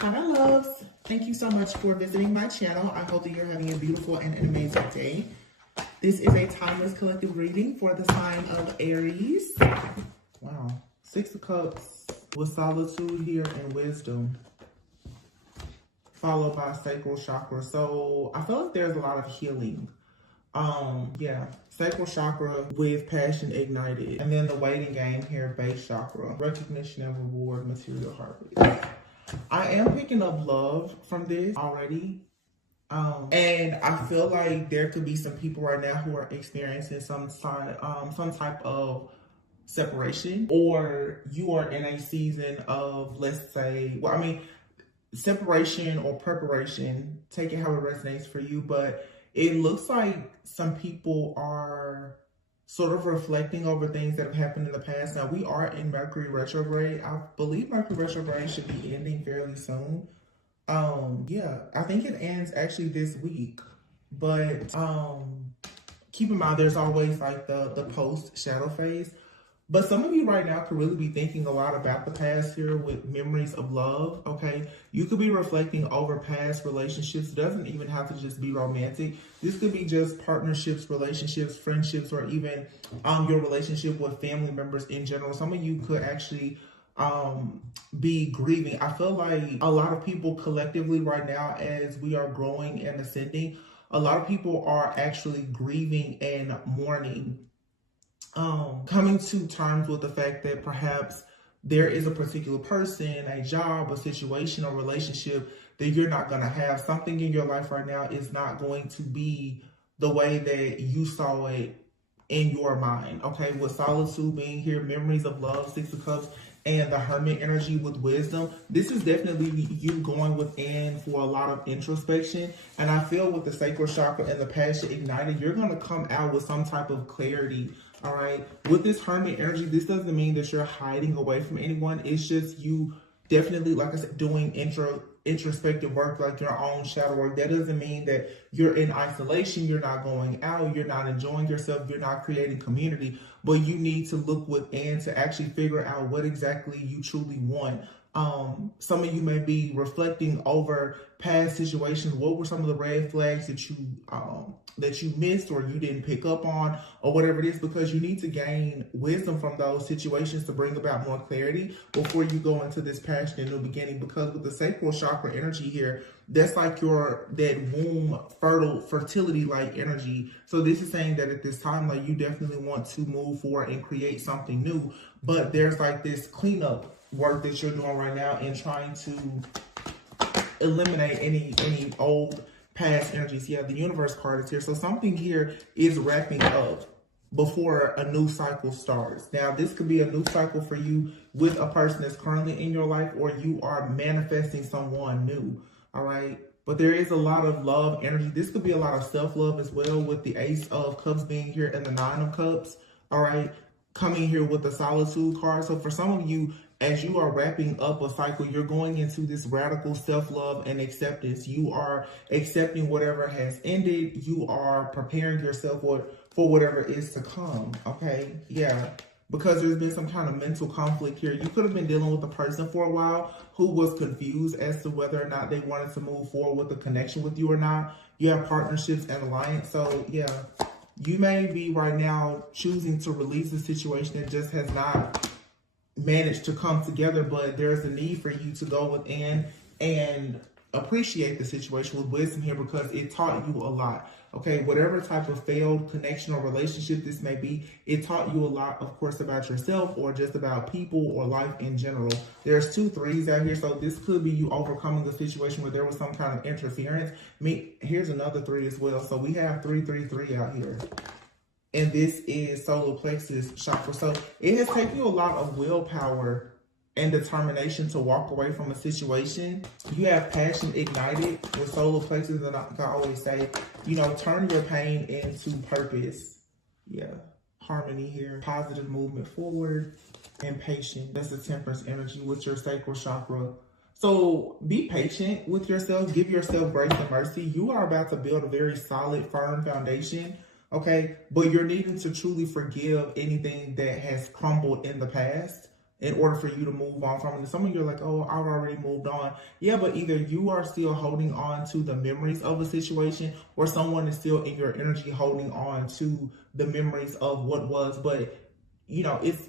Hi, my loves. Thank you so much for visiting my channel. I hope that you're having a beautiful and an amazing day. This is a timeless collective reading for the sign of Aries. Wow. 6 of Cups with solitude here and wisdom, followed by sacral chakra. So I feel like there's a lot of healing. Yeah, sacral chakra with passion ignited. And then the waiting game here, base chakra, recognition and reward, material harvest. I am picking up love from this already. And I feel like there could be some people right now who are experiencing some type of separation, or you are in a season of, let's say, separation or preparation, take it how it resonates for you, but it looks like some people are sort of reflecting over things that have happened in the past. Now, we are in Mercury retrograde. I believe Mercury retrograde should be ending fairly soon. Yeah, I think it ends actually this week. But keep in mind, there's always like the post shadow phase. But some of you right now could really be thinking a lot about the past here with memories of love, okay? You could be reflecting over past relationships. It doesn't even have to just be romantic. This could be just partnerships, relationships, friendships, or even your relationship with family members in general. Some of you could actually be grieving. I feel like a lot of people collectively right now, as we are growing and ascending, a lot of people are actually grieving and mourning. Coming to terms with the fact that perhaps there is a particular person, a job, a situation, or relationship that you're not going to have. Something in your life right now is not going to be the way that you saw it in your mind, okay? With solitude being here, memories of love, 6 of Cups, and the Hermit energy with wisdom, this is definitely you going within for a lot of introspection. And I feel with the sacral chakra and the passion ignited, you're going to come out with some type of clarity. All right, with this Hermit energy, this doesn't mean that you're hiding away from anyone. It's just you definitely, like I said, doing introspective work, like your own shadow work. That doesn't mean that you're in isolation, you're not going out, you're not enjoying yourself, you're not creating community, but you need to look within to actually figure out what exactly you truly want. Some of you may be reflecting over past situations. What were some of the red flags that you missed or you didn't pick up on, or whatever it is, because you need to gain wisdom from those situations to bring about more clarity before you go into this passion and new beginning. Because with the sacral chakra energy here, that's like that womb fertility like energy. So this is saying that at this time, like, you definitely want to move forward and create something new, but there's like this cleanup work that you're doing right now and trying to eliminate any old past energies. Yeah, the universe card is here. So something here is wrapping up before a new cycle starts. Now, this could be a new cycle for you with a person that's currently in your life, or you are manifesting someone new. All right. But there is a lot of love energy. This could be a lot of self-love as well, with the Ace of Cups being here and the 9 of Cups. All right. Coming here with the solitude card. So for some of you, as you are wrapping up a cycle, you're going into this radical self-love and acceptance. You are accepting whatever has ended. You are preparing yourself for whatever is to come, okay? Yeah, because there's been some kind of mental conflict here. You could have been dealing with a person for a while who was confused as to whether or not they wanted to move forward with a connection with you or not. You have partnerships and alliance. So, yeah, you may be right now choosing to release a situation that just has not managed to come together, but there's a need for you to go within and appreciate the situation with wisdom here, because it taught you a lot. Okay, whatever type of failed connection or relationship this may be, it taught you a lot, of course, about yourself or just about people or life in general. There's 2 3s out here, so this could be you overcoming a situation where there was some kind of interference. Here's another 3 as well. So we have 3 3 3 out here. And this is solar plexus chakra. So it has taken you a lot of willpower and determination to walk away from a situation. You have passion ignited with solar plexus, and I always say, you know, turn your pain into purpose. Yeah, harmony here, positive movement forward, and patient. That's the temperance energy with your sacral chakra. So be patient with yourself. Give yourself grace and mercy. You are about to build a very solid, firm foundation. Okay, but you're needing to truly forgive anything that has crumbled in the past. in order for you to move on from it. And some of you are like, oh, I've already moved on. Yeah, but either you are still holding on to the memories of a situation, or someone is still in your energy holding on to the memories of what was. But, you know, it's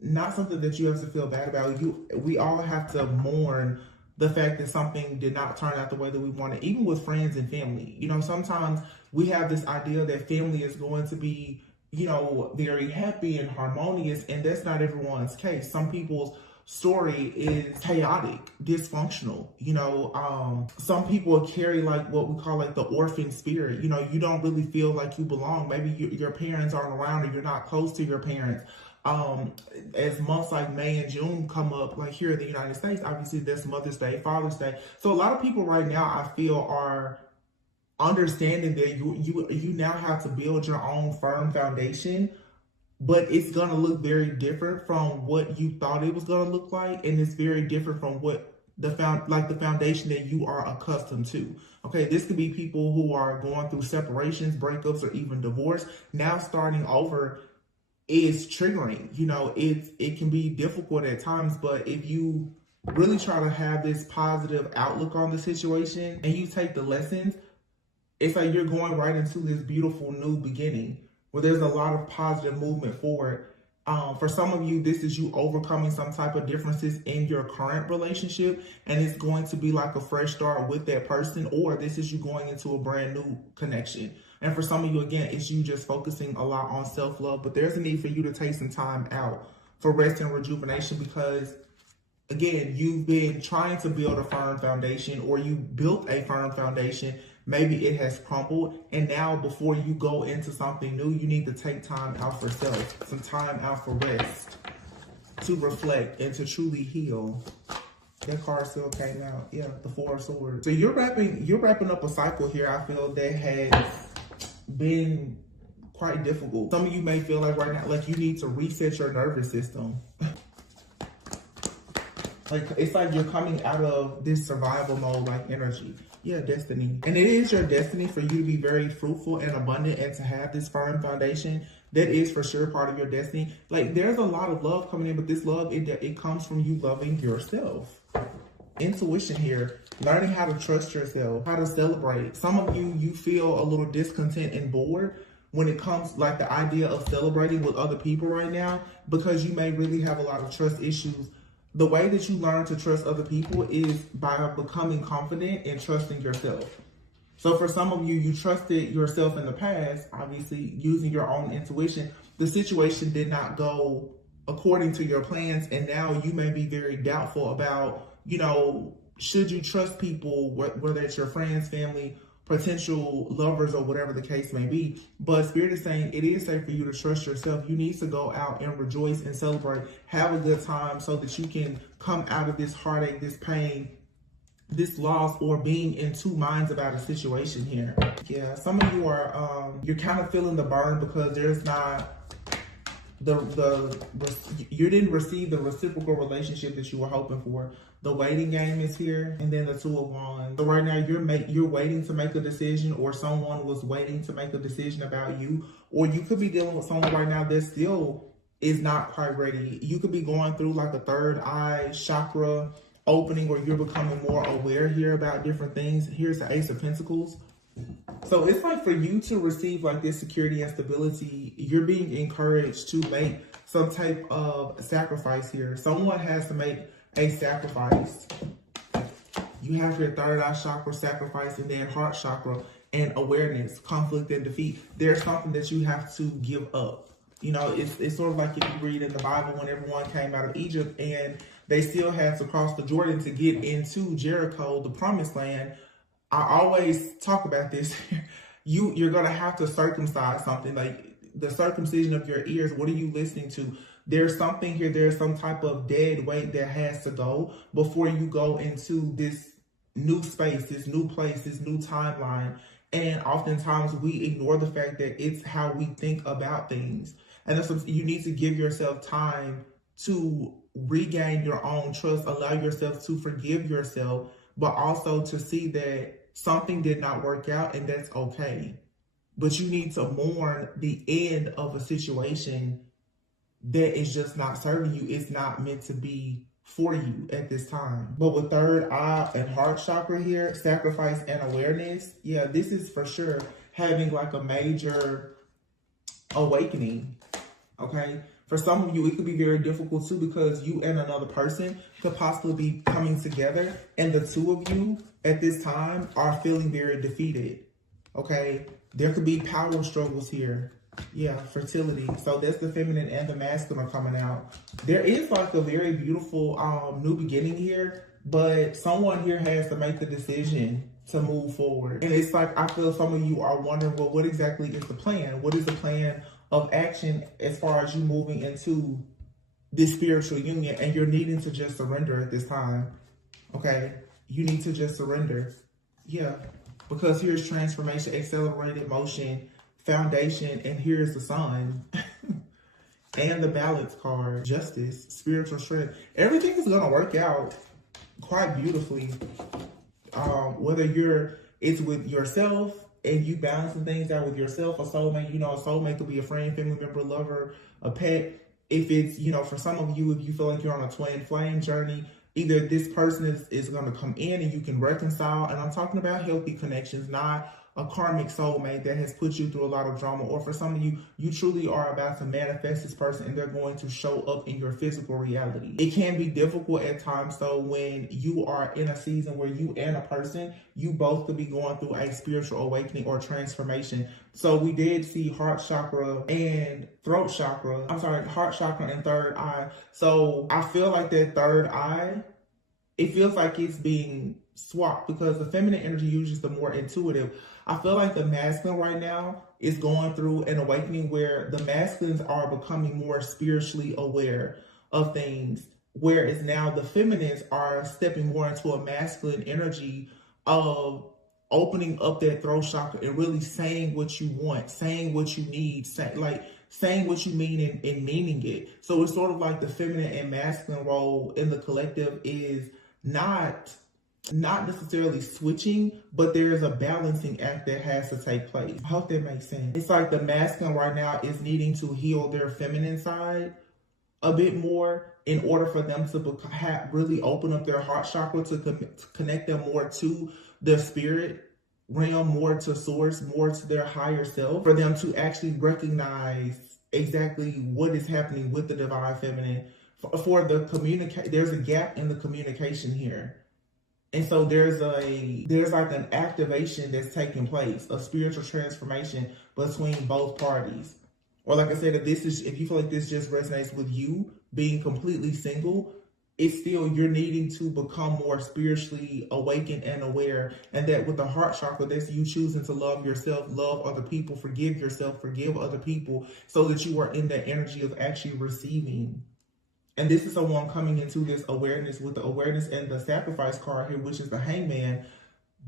not something that you have to feel bad about. We all have to mourn the fact that something did not turn out the way that we wanted, even with friends and family. You know, sometimes we have this idea that family is going to be, you know, very happy and harmonious, and that's not everyone's case. Some people's story is chaotic, dysfunctional. You know, some people carry like what we call like the orphan spirit. You know, you don't really feel like you belong. Maybe your parents aren't around, or you're not close to your parents. As months like May and June come up, like here in the United States, obviously that's Mother's Day, Father's Day. So a lot of people right now, I feel, are understanding that you now have to build your own firm foundation, but it's going to look very different from what you thought it was going to look like, and it's very different from what the foundation that you are accustomed to. Okay, this could be people who are going through separations, breakups, or even divorce. Now starting over is triggering. You know, it can be difficult at times, but if you really try to have this positive outlook on the situation and you take the lessons, it's like you're going right into this beautiful new beginning where there's a lot of positive movement forward. For some of you, this is you overcoming some type of differences in your current relationship, and it's going to be like a fresh start with that person, or this is you going into a brand new connection. And for some of you, again, it's you just focusing a lot on self-love, but there's a need for you to take some time out for rest and rejuvenation, because again, you've been trying to build a firm foundation, or you built a firm foundation. Maybe it has crumbled, and now before you go into something new, you need to take time out for self, some time out for rest, to reflect and to truly heal. That card still came out. Yeah, the Four of Swords. So you're wrapping up a cycle here, I feel, that has been quite difficult. Some of you may feel like right now, like you need to reset your nervous system. Like, it's like you're coming out of this survival mode, like energy. Yeah, destiny. And it is your destiny for you to be very fruitful and abundant and to have this firm foundation. That is for sure part of your destiny. Like, there's a lot of love coming in, but this love, it comes from you loving yourself. Intuition here, learning how to trust yourself, how to celebrate. Some of you feel a little discontent and bored when it comes like the idea of celebrating with other people right now, because you may really have a lot of trust issues. The way that you learn to trust other people is by becoming confident and trusting yourself. So for some of you, you trusted yourself in the past, obviously using your own intuition. The situation did not go according to your plans, and now you may be very doubtful about, you know, should you trust people, whether it's your friends, family, potential lovers, or whatever the case may be. But Spirit is saying it is safe for you to trust yourself. You need to go out and rejoice and celebrate, have a good time, so that you can come out of this heartache, this pain, this loss, or being in two minds about a situation here. Yeah, some of you are, you're kind of feeling the burn because there's not you didn't receive the reciprocal relationship that you were hoping for. The waiting game is here, and then the Two of Wands. So right now you're waiting to make a decision, or someone was waiting to make a decision about you, or you could be dealing with someone right now that still is not quite ready. You could be going through like a third eye chakra opening, where you're becoming more aware here about different things. Here's the Ace of Pentacles. So it's like for you to receive like this security and stability, you're being encouraged to make some type of sacrifice here. Someone has to make a sacrifice. You have your third eye chakra sacrifice, and then heart chakra and awareness, conflict and defeat. There's something that you have to give up. You know, it's sort of like if you read in the Bible when everyone came out of Egypt and they still had to cross the Jordan to get into Jericho, the promised land. I always talk about this. You're going to have to circumcise something, like the circumcision of your ears. What are you listening to? There's something here. There's some type of dead weight that has to go before you go into this new space, this new place, this new timeline. And oftentimes we ignore the fact that it's how we think about things. And you need to give yourself time to regain your own trust, allow yourself to forgive yourself, but also to see that something did not work out, and that's okay. But you need to mourn the end of a situation that is just not serving you. It's not meant to be for you at this time. But with third eye and heart chakra here, sacrifice and awareness, yeah, this is for sure having like a major awakening, okay? For some of you, it could be very difficult too, because you and another person could possibly be coming together, and the two of you at this time are feeling very defeated, okay? There could be power struggles here. Yeah, fertility. So that's the feminine and the masculine are coming out. There is like a very beautiful new beginning here, but someone here has to make the decision to move forward. And it's like, I feel some of you are wondering, well, what exactly is the plan? What is the plan of action as far as you moving into this spiritual union? And you're needing to just surrender at this time, okay? You need to just surrender. Yeah, because here's transformation, accelerated motion, foundation, and here's the sun. And the balance card, justice, spiritual strength. Everything is going to work out quite beautifully. Whether it's with yourself and you balancing things out with yourself, a soulmate, you know, a soulmate could be a friend, family member, lover, a pet. If it's, you know, for some of you, if you feel like you're on a twin flame journey, either this person is going to come in and you can reconcile. And I'm talking about healthy connections, not a karmic soulmate that has put you through a lot of drama. Or for some of you, you truly are about to manifest this person and they're going to show up in your physical reality. It can be difficult at times though when you are in a season where you and a person, you both could be going through a spiritual awakening or transformation. So we did see heart chakra and throat chakra. I'm sorry, heart chakra and third eye. So I feel like that third eye, it feels like it's being swapped because the feminine energy usually is the more intuitive. I feel like the masculine right now is going through an awakening where the masculines are becoming more spiritually aware of things, whereas now the feminines are stepping more into a masculine energy of opening up that throat chakra and really saying what you want, saying what you need, saying what you mean and meaning it. So it's sort of like the feminine and masculine role in the collective is not necessarily switching, but there's a balancing act that has to take place. I hope that makes sense. It's like the masculine right now is needing to heal their feminine side a bit more in order for them to really open up their heart chakra to connect them more to the spirit realm, more to source, more to their higher self, for them to actually recognize exactly what is happening with the divine feminine. For the there's a gap in the communication here. And so there's like an activation that's taking place, a spiritual transformation between both parties. Or like I said, if you feel like this just resonates with you being completely single, it's still, you're needing to become more spiritually awakened and aware. And that with the heart chakra, that's you choosing to love yourself, love other people, forgive yourself, forgive other people, so that you are in that energy of actually receiving. And this is someone coming into this awareness with the awareness and the sacrifice card here, which is the hangman.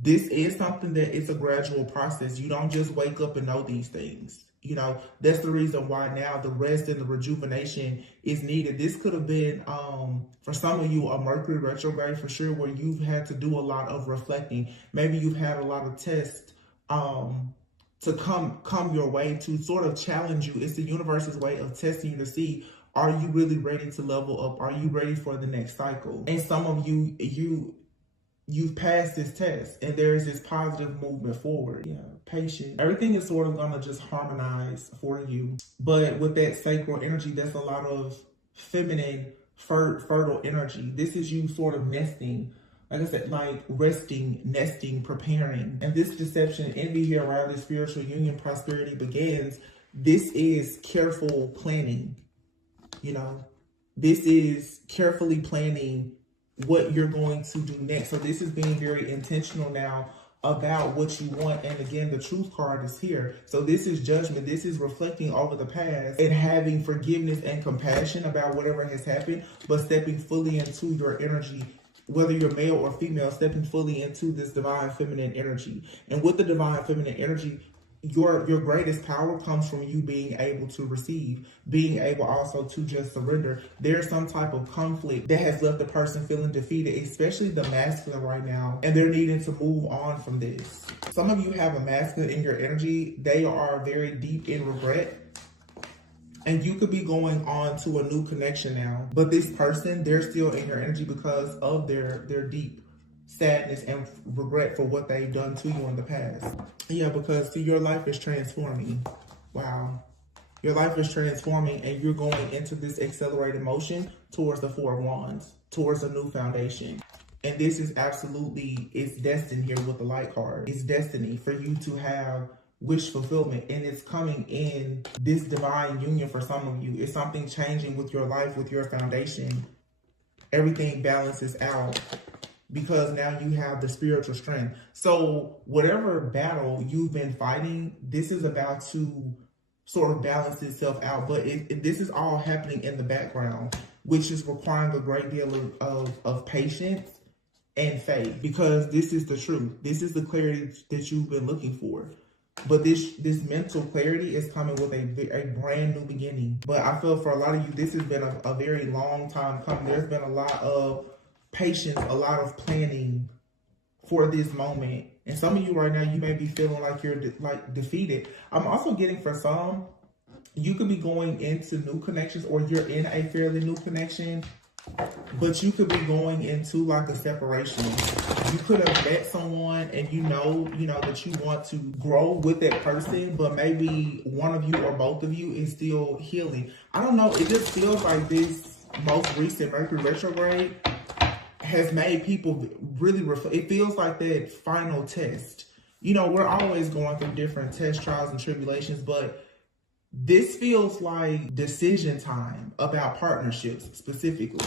This is something that it's a gradual process. You don't just wake up and know these things. You know, that's the reason why now the rest and the rejuvenation is needed. This could have been, for some of you, a Mercury retrograde for sure, where you've had to do a lot of reflecting. Maybe you've had a lot of tests to come your way to sort of challenge you. It's the universe's way of testing you to see, are you really ready to level up? Are you ready for the next cycle? And some of you, you've passed this test and there is this positive movement forward. Yeah, patience. Everything is sort of going to just harmonize for you. But with that sacral energy, that's a lot of feminine, fertile energy. This is you sort of nesting. Like I said, like resting, nesting, preparing. And this deception and envy here around this spiritual union, prosperity begins. This is careful planning. You know, this is carefully planning what you're going to do next. So this is being very intentional now about what you want. And again, the truth card is here. So this is judgment. This is reflecting over the past and having forgiveness and compassion about whatever has happened, but stepping fully into your energy, whether you're male or female, stepping fully into this divine feminine energy. And with the divine feminine energy, your greatest power comes from you being able to receive, being able also to just surrender. There's some type of conflict that has left the person feeling defeated, especially the masculine right now, and they're needing to move on from this. Some of you have a masculine in your energy. They are very deep in regret. And you could be going on to a new connection now. But this person, they're still in your energy because of their deep sadness and regret for what they've done to you in the past. Yeah, because see, your life is transforming. Wow. Your life is transforming and you're going into this accelerated motion towards the Four of Wands, towards a new foundation. And this is absolutely, it's destined here with the Light card. It's destiny for you to have wish fulfillment, and it's coming in this divine union for some of you. It's something changing with your life, with your foundation. Everything balances out because now you have the spiritual strength. So whatever battle you've been fighting, this is about to sort of balance itself out. But this is all happening in the background, which is requiring a great deal of patience and faith, because this is the truth. This is the clarity that you've been looking for. But this mental clarity is coming with a brand new beginning. But I feel for a lot of you, this has been a very long time coming. There's been a lot of patience, a lot of planning for this moment. And some of you right now, you may be feeling like you're defeated. I'm also getting for some, you could be going into new connections, or you're in a fairly new connection, but you could be going into like a separation. You could have met someone and you know that you want to grow with that person, but maybe one of you or both of you is still healing. I don't know. It just feels like this most recent Mercury retrograde has made people really it feels like that final test. You know, we're always going through different tests, trials, and tribulations, but this feels like decision time about partnerships specifically.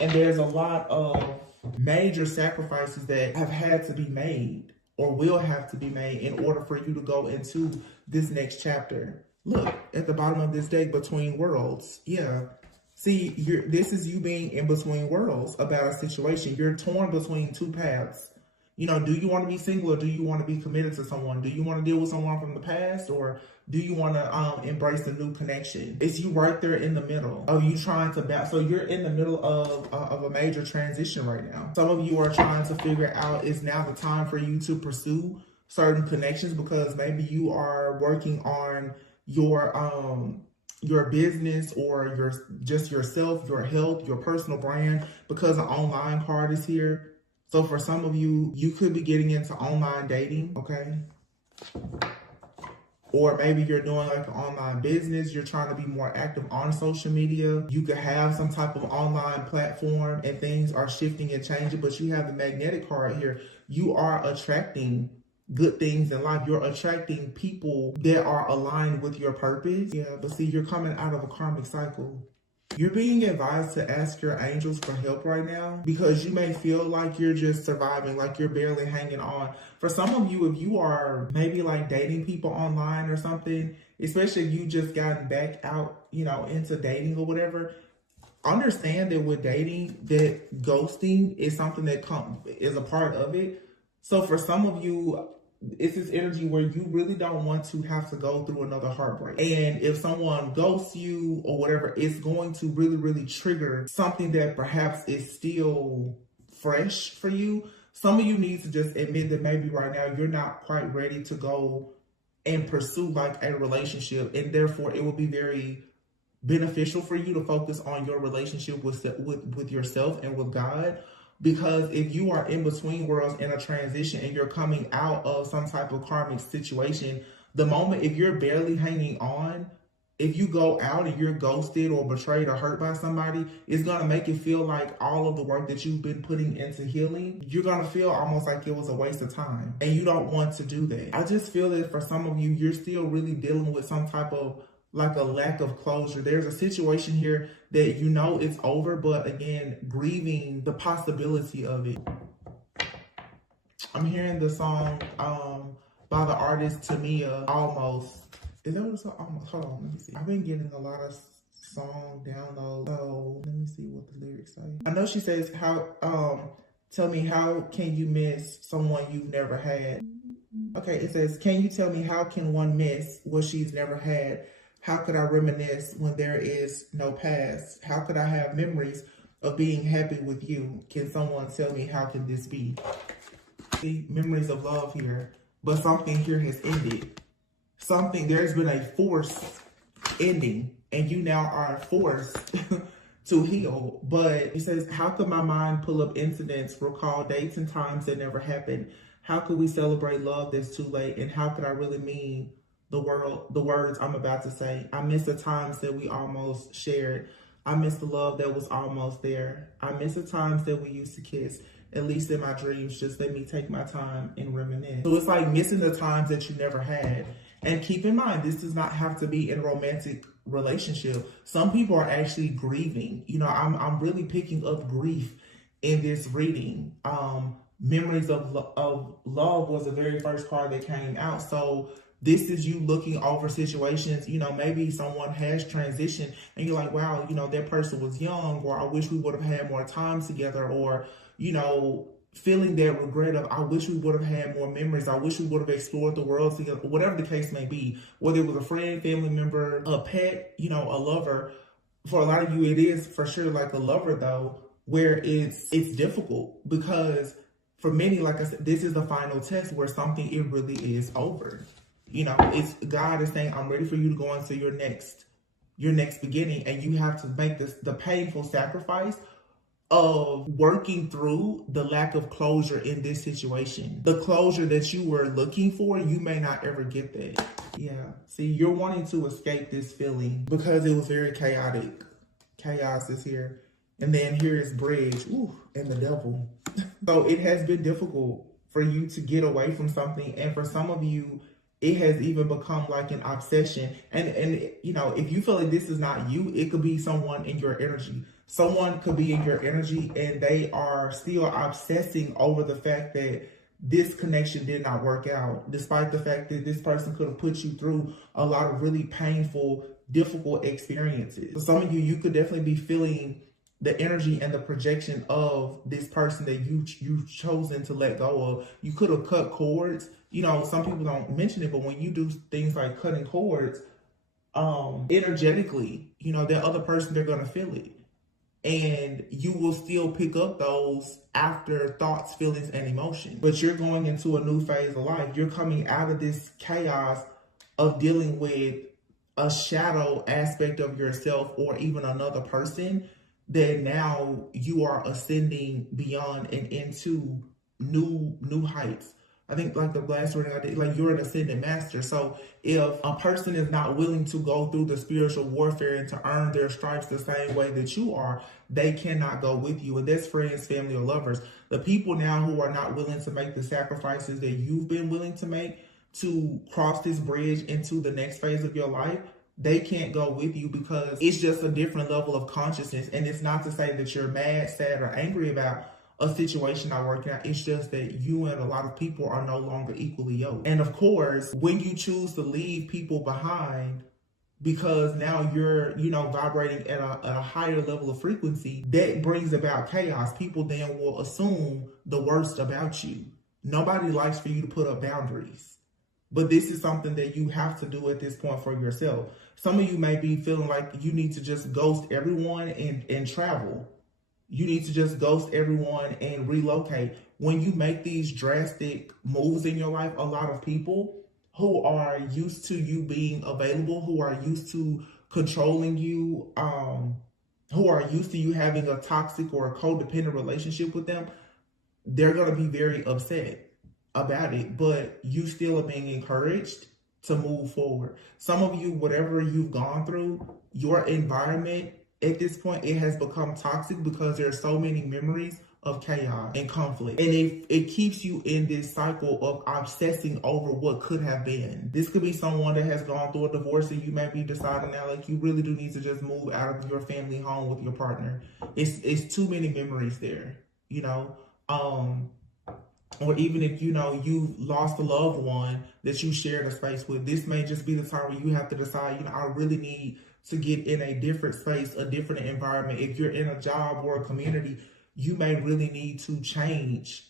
And there's a lot of major sacrifices that have had to be made or will have to be made in order for you to go into this next chapter. Look, at the bottom of this deck, between worlds. Yeah. See, this is you being in between worlds about a situation. You're torn between two paths. You know, do you want to be single, or do you want to be committed to someone? Do you want to deal with someone from the past, or do you want to embrace a new connection? It's you right there in the middle of you trying to so you're in the middle of a major transition right now. Some of you are trying to figure out, is now the time for you to pursue certain connections, because maybe you are working on your business, or just yourself, your health, your personal brand, because an online card is here. So for some of you, you could be getting into online dating, okay? Or maybe you're doing like an online business. You're trying to be more active on social media. You could have some type of online platform and things are shifting and changing, but you have the magnetic card here. You are attracting good things in life. You're attracting people that are aligned with your purpose. Yeah, but see, you're coming out of a karmic cycle. You're being advised to ask your angels for help right now, because you may feel like you're just surviving, like you're barely hanging on. For some of you, if you are maybe like dating people online or something, especially if you just gotten back out, you know, into dating or whatever, understand that with dating, that ghosting is something that is a part of it. So for some of you, it's this energy where you really don't want to have to go through another heartbreak. And if someone ghosts you or whatever, it's going to really, really trigger something that perhaps is still fresh for you. Some of you need to just admit that maybe right now you're not quite ready to go and pursue like a relationship. And therefore it will be very beneficial for you to focus on your relationship with yourself and with God. Because if you are in between worlds in a transition and you're coming out of some type of karmic situation, the moment, if you're barely hanging on, if you go out and you're ghosted or betrayed or hurt by somebody, it's going to make it feel like all of the work that you've been putting into healing, you're going to feel almost like it was a waste of time. And you don't want to do that. I just feel that for some of you, you're still really dealing with some type of like a lack of closure. There's a situation here that you know it's over, but again, grieving the possibility of it. I'm hearing the song by the artist Tamia, Almost. Is that what it's called? Almost. Hold on, let me see. I've been getting a lot of song downloads, so let me see what the lyrics say. I know she says, tell me, how can you miss someone you've never had? Okay, it says, can you tell me how can one miss what she's never had? How could I reminisce when there is no past? How could I have memories of being happy with you? Can someone tell me how can this be? See, memories of love here, but something here has ended. there's been a forced ending, and you now are forced to heal. But it says, how could my mind pull up incidents, recall dates and times that never happened? How could we celebrate love that's too late? And how could I really mean the words I'm about to say? I miss the times that we almost shared. I miss the love that was almost there. I miss the times that we used to kiss. At least in my dreams, just let me take my time and reminisce. So it's like missing the times that you never had. And keep in mind, this does not have to be in a romantic relationship. Some people are actually grieving. You know, I'm really picking up grief in this reading. Memories of love was the very first card that came out. So this is you looking over situations. You know, maybe someone has transitioned and you're like, wow, you know, that person was young, or I wish we would have had more time together, or, you know, feeling that regret of, I wish we would have had more memories. I wish we would have explored the world together, whatever the case may be, whether it was a friend, family member, a pet, you know, a lover. For a lot of you, it is for sure like a lover though, where it's difficult, because for many, like I said, this is the final test where something, it really is over. You know, it's God is saying, I'm ready for you to go into your next beginning, and you have to make the painful sacrifice of working through the lack of closure in this situation. The closure that you were looking for, you may not ever get that. Yeah. See, you're wanting to escape this feeling because it was very chaotic. Chaos is here. And then here is bridge. Ooh, and the devil. So it has been difficult for you to get away from something. And for some of you, it has even become like an obsession. And you know, if you feel like this is not you, it could be someone in your energy. Someone could be in your energy and they are still obsessing over the fact that this connection did not work out, despite the fact that this person could have put you through a lot of really painful, difficult experiences. For some of you, you could definitely be feeling the energy and the projection of this person that you've chosen to let go of. You could have cut cords. You know, some people don't mention it, but when you do things like cutting cords, energetically, you know, that other person, they're going to feel it. And you will still pick up those after thoughts, feelings, and emotions. But you're going into a new phase of life. You're coming out of this chaos of dealing with a shadow aspect of yourself or even another person, that now you are ascending beyond and into new heights. I think like the last reading I did, like you're an ascended master. So if a person is not willing to go through the spiritual warfare and to earn their stripes the same way that you are, they cannot go with you. And that's friends, family, or lovers. The people now who are not willing to make the sacrifices that you've been willing to make to cross this bridge into the next phase of your life, they can't go with you because it's just a different level of consciousness. And it's not to say that you're mad, sad, or angry about a situation not working out. It's just that you and a lot of people are no longer equally yoked. And of course, when you choose to leave people behind because now you're, you know, vibrating at a higher level of frequency, that brings about chaos. People then will assume the worst about you. Nobody likes for you to put up boundaries. But this is something that you have to do at this point for yourself. Some of you may be feeling like you need to just ghost everyone and travel. You need to just ghost everyone and relocate. When you make these drastic moves in your life, a lot of people who are used to you being available, who are used to controlling you, who are used to you having a toxic or a codependent relationship with them, they're going to be very upset about it. But you still are being encouraged to move forward. Some of you, whatever you've gone through, your environment at this point, it has become toxic because there are so many memories of chaos and conflict. And it keeps you in this cycle of obsessing over what could have been. This could be someone that has gone through a divorce and you may be deciding now like you really do need to just move out of your family home with your partner. It's too many memories there, you know. Or even if, you know, you lost a loved one that you shared a space with, this may just be the time where you have to decide, you know, I really need to get in a different space, a different environment. If you're in a job or a community, you may really need to change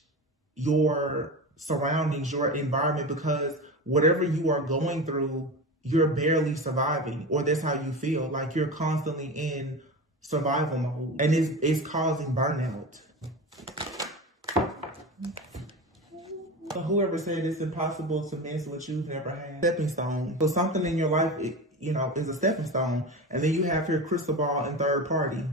your surroundings, your environment, because whatever you are going through, you're barely surviving, or that's how you feel. Like you're constantly in survival mode, and it's causing burnout. Whoever said it's impossible to miss what you've never had. Stepping stone. So something in your life, is a stepping stone. And then you have your crystal ball and third party.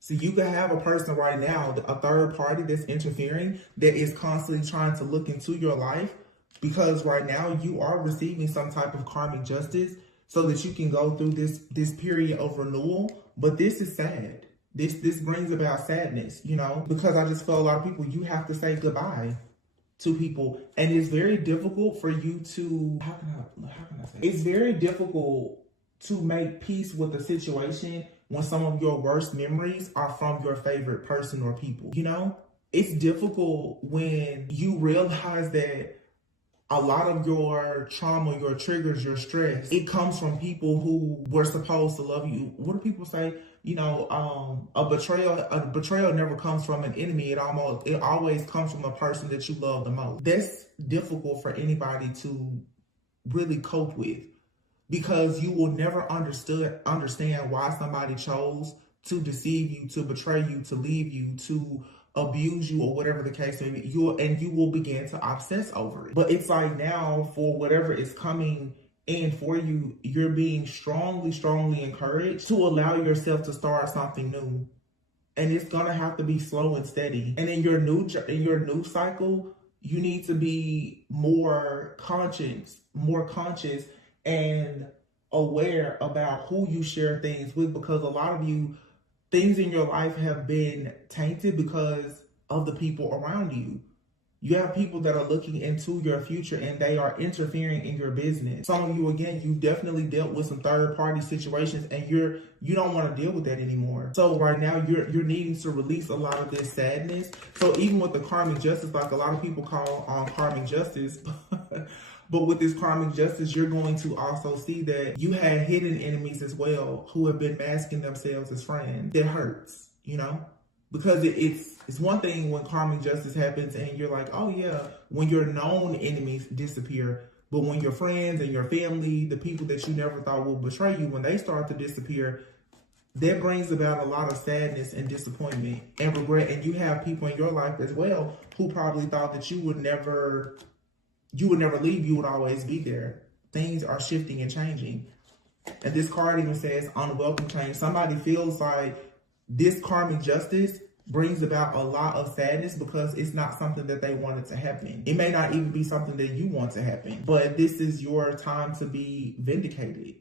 So you could have a person right now, a third party that's interfering, that is constantly trying to look into your life, because right now you are receiving some type of karmic justice so that you can go through this period of renewal. But this is sad. This brings about sadness, because I just feel a lot of people, you have to say goodbye to people. And it's very difficult for you to, how can I say? It's very difficult to make peace with a situation when some of your worst memories are from your favorite person or people, It's difficult when you realize that a lot of your trauma, your triggers, your stress, it comes from people who were supposed to love you. What do people say? A betrayal never comes from an enemy. It always comes from a person that you love the most. That's difficult for anybody to really cope with, because you will never understand why somebody chose to deceive you, to betray you, to leave you, to abuse you, or whatever the case may be. You will begin to obsess over it. But it's like now, for whatever is coming in for you, you're being strongly encouraged to allow yourself to start something new. And it's gonna have to be slow and steady. And in your new cycle, you need to be more conscious and aware about who you share things with, because a lot of you, things in your life have been tainted because of the people around you. You have people that are looking into your future and they are interfering in your business. Some of you, again, you've definitely dealt with some third party situations and you don't want to deal with that anymore. So right now you're needing to release a lot of this sadness. So even with the karmic justice, like a lot of people call on karmic justice, but with this karmic justice, you're going to also see that you had hidden enemies as well who have been masking themselves as friends. It hurts, because it's one thing when karmic justice happens and you're like, oh yeah, when your known enemies disappear. But when your friends and your family, the people that you never thought would betray you, when they start to disappear, that brings about a lot of sadness and disappointment and regret. And you have people in your life as well who probably thought that you would never leave, you would always be there. Things are shifting and changing. And this card even says unwelcome change. Somebody feels like this karmic justice brings about a lot of sadness because it's not something that they wanted to happen. It may not even be something that you want to happen, but this is your time to be vindicated,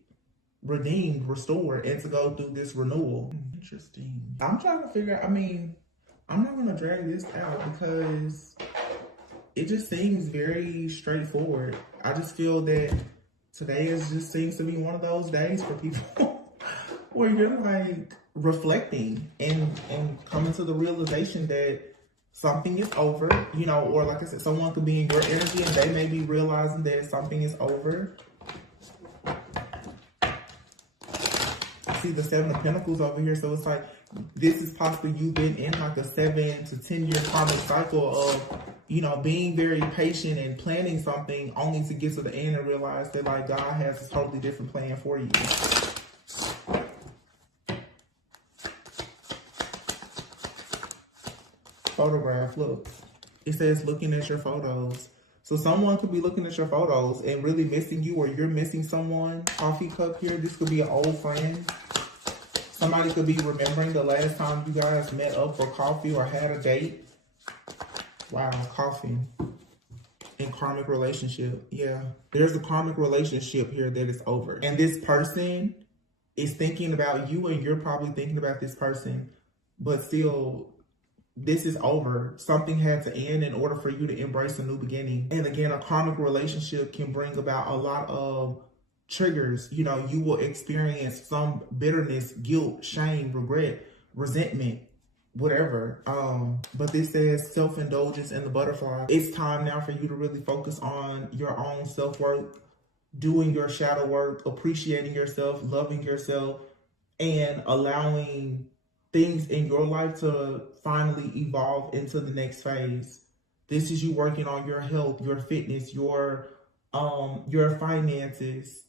redeemed, restored, and to go through this renewal. Interesting. I'm trying to figure out, I'm not going to drag this out because it just seems very straightforward. I just feel that today just seems to be one of those days for people where you're like reflecting and coming to the realization that something is over, or like I said, someone could be in your energy and they may be realizing that something is over. See the 7 of Pentacles over here. So it's like, this is possibly you've been in like a 7 to 10 year karmic cycle of, being very patient and planning something only to get to the end and realize that like God has a totally different plan for you. Photograph, look. It says looking at your photos. So someone could be looking at your photos and really missing you, or you're missing someone. Coffee cup here. This could be an old friend. Somebody could be remembering the last time you guys met up for coffee or had a date. Wow, coffee. And karmic relationship. Yeah. There's a karmic relationship here that is over. And this person is thinking about you and you're probably thinking about this person. But still, this is over. Something had to end in order for you to embrace a new beginning. And again, a karmic relationship can bring about a lot of triggers. You will experience some bitterness, guilt, shame, regret, resentment, whatever. But this says self-indulgence and the butterfly. It's time now for you to really focus on your own self-worth, doing your shadow work, appreciating yourself, loving yourself, and allowing things in your life to finally evolve into the next phase. This is you working on your health, your fitness, your finances,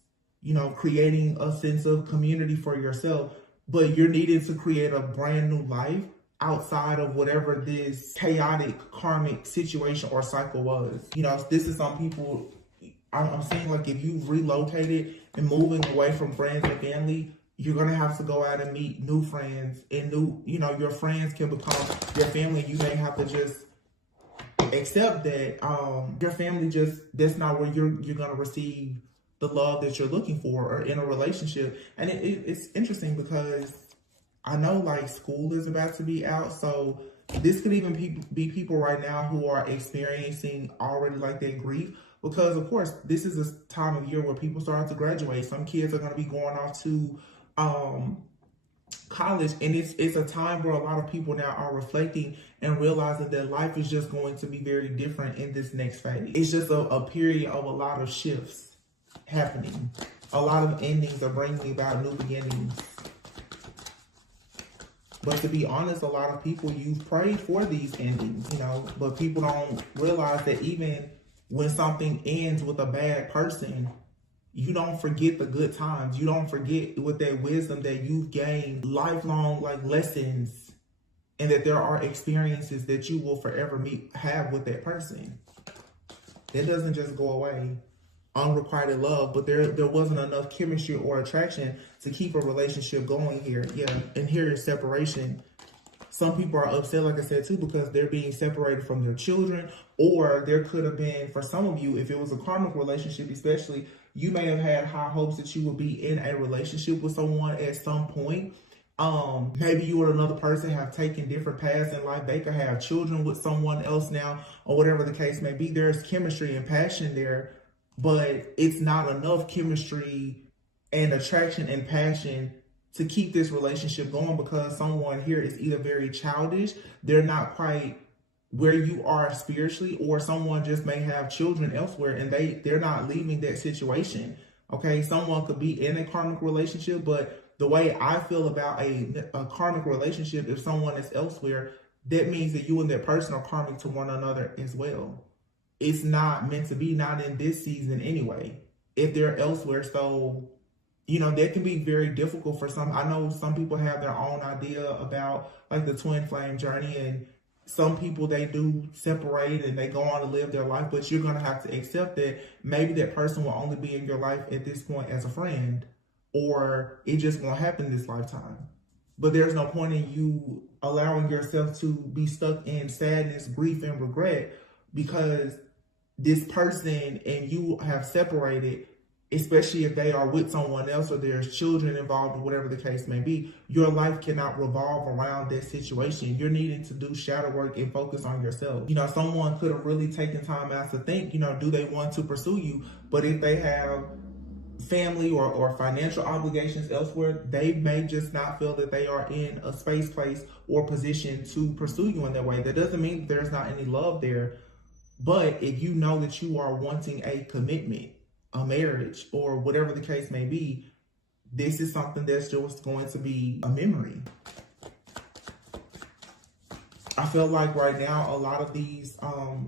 creating a sense of community for yourself. But you're needing to create a brand new life outside of whatever this chaotic karmic situation or cycle was. You know, this is some people, I'm seeing like if you've relocated and moving away from friends and family, you're going to have to go out and meet new friends and new, you know, your friends can become your family. You may have to just accept that your family that's not where you're going to receive the love that you're looking for or in a relationship. And it's interesting because I know like school is about to be out. So this could even be people right now who are experiencing already like that grief. Because of course, this is a time of year where people start to graduate. Some kids are going to be going off to college, and it's a time where a lot of people now are reflecting and realizing that life is just going to be very different in this next phase. It's just a period of a lot of shifts happening. A lot of endings are bringing about new beginnings. But to be honest, a lot of people, you've prayed for these endings, you know, but people don't realize that even when something ends with a bad person, you don't forget the good times. You don't forget with that wisdom that you've gained, lifelong like lessons, and that there are experiences that you will forever have with that person. That doesn't just go away. Unrequited love, but there wasn't enough chemistry or attraction to keep a relationship going here. Yeah, and here is separation. Some people are upset, like I said, too, because they're being separated from their children, or there could have been, for some of you, if it was a karmic relationship especially, you may have had high hopes that you would be in a relationship with someone at some point. Maybe you or another person have taken different paths in life. They could have children with someone else now, or whatever the case may be. There's chemistry and passion there, but it's not enough chemistry and attraction and passion to keep this relationship going, because someone here is either very childish, they're not quite where you are spiritually, or someone just may have children elsewhere and they're not leaving that situation. Okay, someone could be in a karmic relationship, but the way I feel about a karmic relationship, if someone is elsewhere, that means that you and that person are karmic to one another as well. It's not meant to be, not in this season anyway, if they're elsewhere. So, you know, that can be very difficult for some. I know some people have their own idea about like the twin flame journey, and some people, they do separate and they go on to live their life, but you're going to have to accept that maybe that person will only be in your life at this point as a friend, or it just won't happen this lifetime. But there's no point in you allowing yourself to be stuck in sadness, grief, and regret because this person and you have separated, especially if they are with someone else or there's children involved or whatever the case may be. Your life cannot revolve around that situation. You're needing to do shadow work and focus on yourself. You know, someone could have really taken time out to think, you know, do they want to pursue you? But if they have family or financial obligations elsewhere, they may just not feel that they are in a space, place, or position to pursue you in that way. That doesn't mean there's not any love there. But if you know that you are wanting a commitment, a marriage, or whatever the case may be, this is something that's just going to be a memory. I feel like right now, a lot of these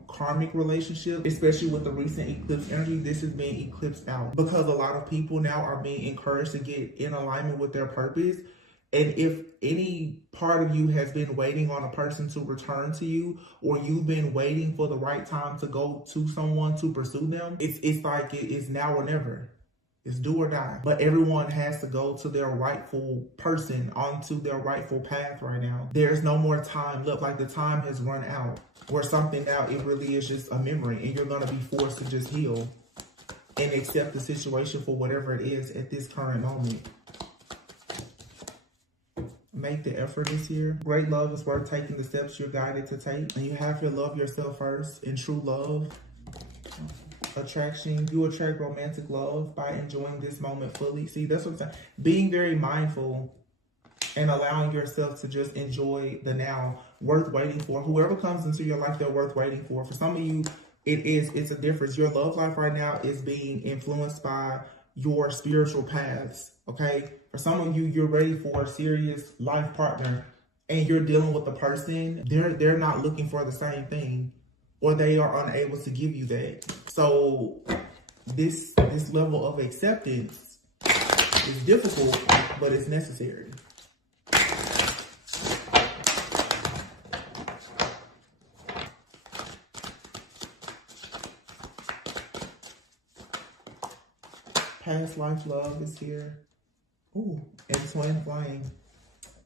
karmic relationships, especially with the recent eclipse energy, this is being eclipsed out because a lot of people now are being encouraged to get in alignment with their purpose. And if any part of you has been waiting on a person to return to you, or you've been waiting for the right time to go to someone to pursue them, it's like it's now or never. It's do or die. But everyone has to go to their rightful person, onto their rightful path right now. There's no more time left. Like the time has run out. Where something now, it really is just a memory, and you're going to be forced to just heal and accept the situation for whatever it is at this current moment. Make the effort this year. Great love is worth taking the steps you're guided to take. And you have to love yourself first. In true love, attraction, you attract romantic love by enjoying this moment fully. See, that's what I'm saying. Being very mindful and allowing yourself to just enjoy the now. Worth waiting for. Whoever comes into your life, they're worth waiting for. For some of you, it's a difference. Your love life right now is being influenced by your spiritual paths. Okay, for some of you, you're ready for a serious life partner, and you're dealing with a person, they're not looking for the same thing, or they are unable to give you that. So this level of acceptance is difficult, but it's necessary. Past life love is here. Ooh, and twin flame.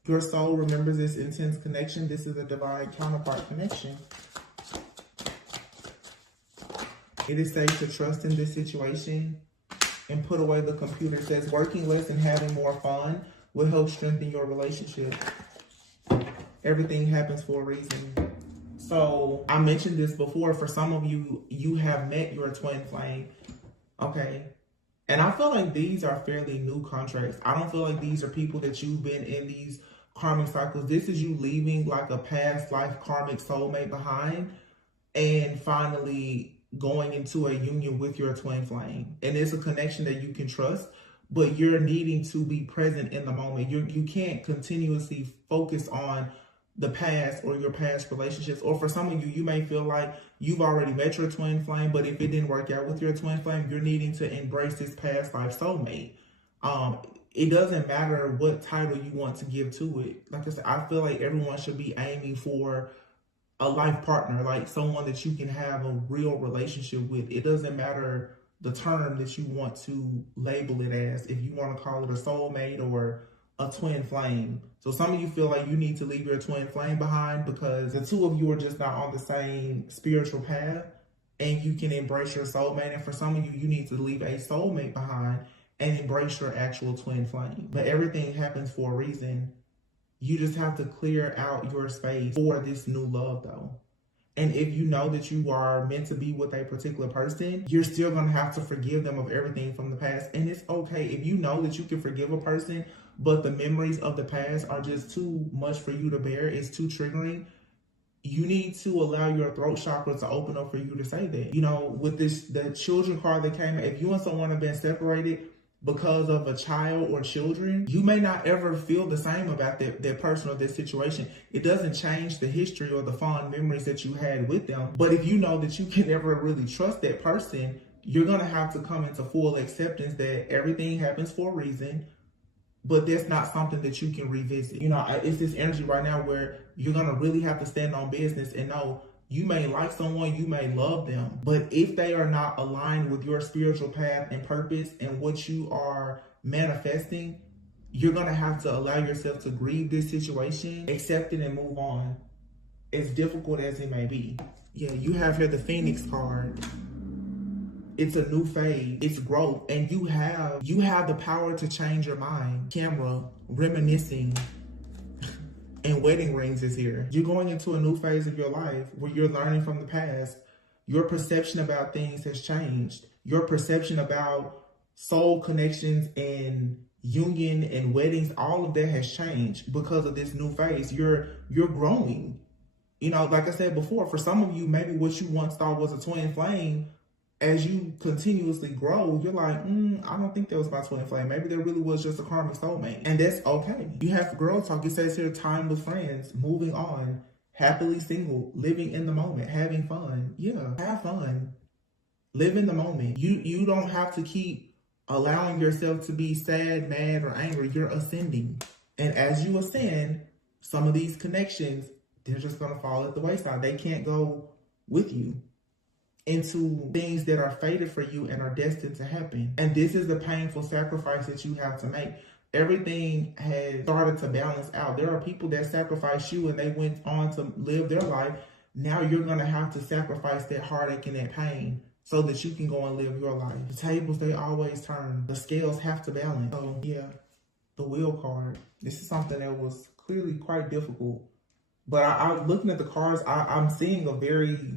Your soul remembers this intense connection. This is a divine counterpart connection. It is safe to trust in this situation and put away the computer. It says working less and having more fun will help strengthen your relationship. Everything happens for a reason. So I mentioned this before. For some of you, you have met your twin flame. Okay. And I feel like these are fairly new contracts. I don't feel like these are people that you've been in these karmic cycles. This is you leaving like a past life karmic soulmate behind and finally going into a union with your twin flame. And it's a connection that you can trust, but you're needing to be present in the moment. You can't continuously focus on the past or your past relationships. Or for some of you, you may feel like you've already met your twin flame, but if it didn't work out with your twin flame, you're needing to embrace this past life soulmate. It doesn't matter what title you want to give to it. Like I said, I feel like everyone should be aiming for a life partner, like someone that you can have a real relationship with. It doesn't matter the term that you want to label it as, if you want to call it a soulmate or a twin flame. So some of you feel like you need to leave your twin flame behind because the two of you are just not on the same spiritual path, and you can embrace your soulmate. And for some of you, you need to leave a soulmate behind and embrace your actual twin flame. But everything happens for a reason. You just have to clear out your space for this new love though. And if you know that you are meant to be with a particular person, you're still going to have to forgive them of everything from the past. And it's okay if you know that you can forgive a person, but the memories of the past are just too much for you to bear. It's too triggering. You need to allow your throat chakra to open up for you to say that. You know, with the children card that came, if you and someone have been separated because of a child or children, you may not ever feel the same about that person or that situation. It doesn't change the history or the fond memories that you had with them. But if you know that you can never really trust that person, you're going to have to come into full acceptance that everything happens for a reason, but that's not something that you can revisit. You know, it's this energy right now where you're going to really have to stand on business and know you may like someone, you may love them, but if they are not aligned with your spiritual path and purpose and what you are manifesting, you're going to have to allow yourself to grieve this situation, accept it, and move on, as difficult as it may be. Yeah, you have here the Phoenix card. It's a new phase, it's growth, and you have the power to change your mind. Camera, reminiscing, and wedding rings is here. You're going into a new phase of your life where you're learning from the past. Your perception about things has changed. Your perception about soul connections and union and weddings, all of that has changed because of this new phase. You're growing. You know, like I said before, for some of you, maybe what you once thought was a twin flame, as you continuously grow, you're like, I don't think that was my twin flame. Maybe there really was just a karmic soulmate. And that's okay. You have girl talk. It says here, time with friends, moving on, happily single, living in the moment, having fun. Yeah, have fun. Live in the moment. You don't have to keep allowing yourself to be sad, mad, or angry. You're ascending. And as you ascend, some of these connections, they're just going to fall at the wayside. They can't go with you into things that are fated for you and are destined to happen. And this is the painful sacrifice that you have to make. Everything has started to balance out. There are people that sacrificed you and they went on to live their life. Now you're going to have to sacrifice that heartache and that pain so that you can go and live your life. The tables, they always turn. The scales have to balance. So yeah, the wheel card. This is something that was clearly quite difficult. But I looking at the cards, I'm seeing a very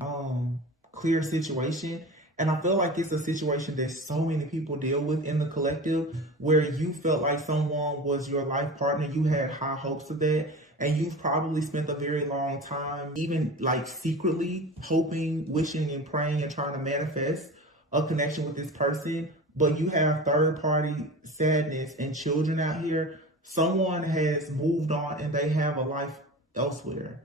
clear situation, and I feel like it's a situation that so many people deal with in the collective, where you felt like someone was your life partner, you had high hopes of that, and you've probably spent a very long time even like secretly hoping, wishing, and praying and trying to manifest a connection with this person, but you have third party sadness and children out here. Someone has moved on and they have a life elsewhere.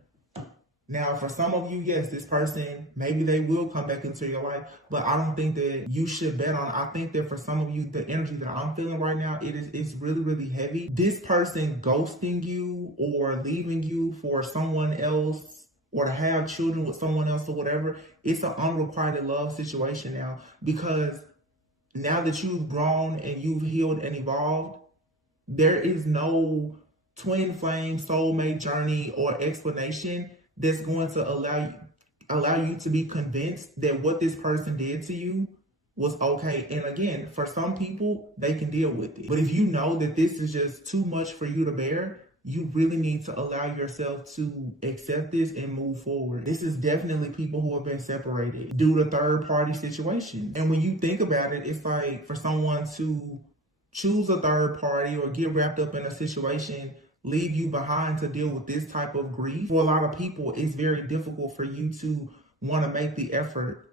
Now, for some of you, yes, this person, maybe they will come back into your life, but I don't think that you should bet on it. I think that for some of you, the energy that I'm feeling right now, it's really, really heavy. This person ghosting you or leaving you for someone else or to have children with someone else or whatever, it's an unrequited love situation now, because now that you've grown and you've healed and evolved, there is no twin flame soulmate journey or explanation that's going to allow you to be convinced that what this person did to you was okay. And again, for some people, they can deal with it. But if you know that this is just too much for you to bear, you really need to allow yourself to accept this and move forward. This is definitely people who have been separated due to third party situations. And when you think about it, it's like for someone to choose a third party or get wrapped up in a situation, leave you behind to deal with this type of grief. For a lot of people, it's very difficult for you to want to make the effort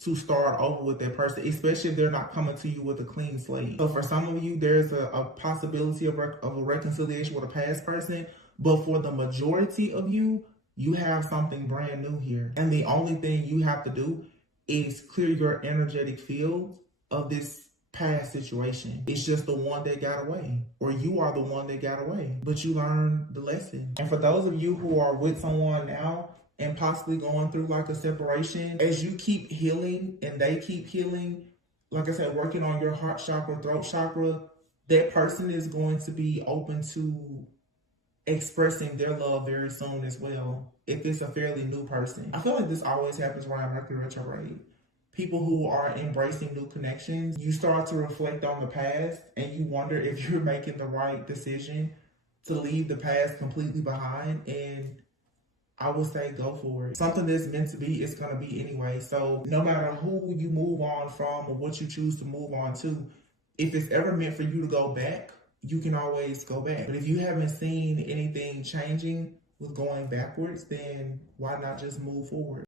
to start over with that person, especially if they're not coming to you with a clean slate. So for some of you, there's a possibility of a reconciliation with a past person, but for the majority of you, you have something brand new here. And the only thing you have to do is clear your energetic field of this past situation. It's just the one that got away, or you are the one that got away, but you learned the lesson. And for those of you who are with someone now, and possibly going through like a separation, as you keep healing and they keep healing, like I said, working on your heart chakra, throat chakra, that person is going to be open to expressing their love very soon as well, if it's a fairly new person. I feel like this always happens around Mercury retrograde. People who are embracing new connections, you start to reflect on the past and you wonder if you're making the right decision to leave the past completely behind. And I would say go for it. Something that's meant to be, it's going to be anyway. So no matter who you move on from or what you choose to move on to, if it's ever meant for you to go back, you can always go back. But if you haven't seen anything changing with going backwards, then why not just move forward?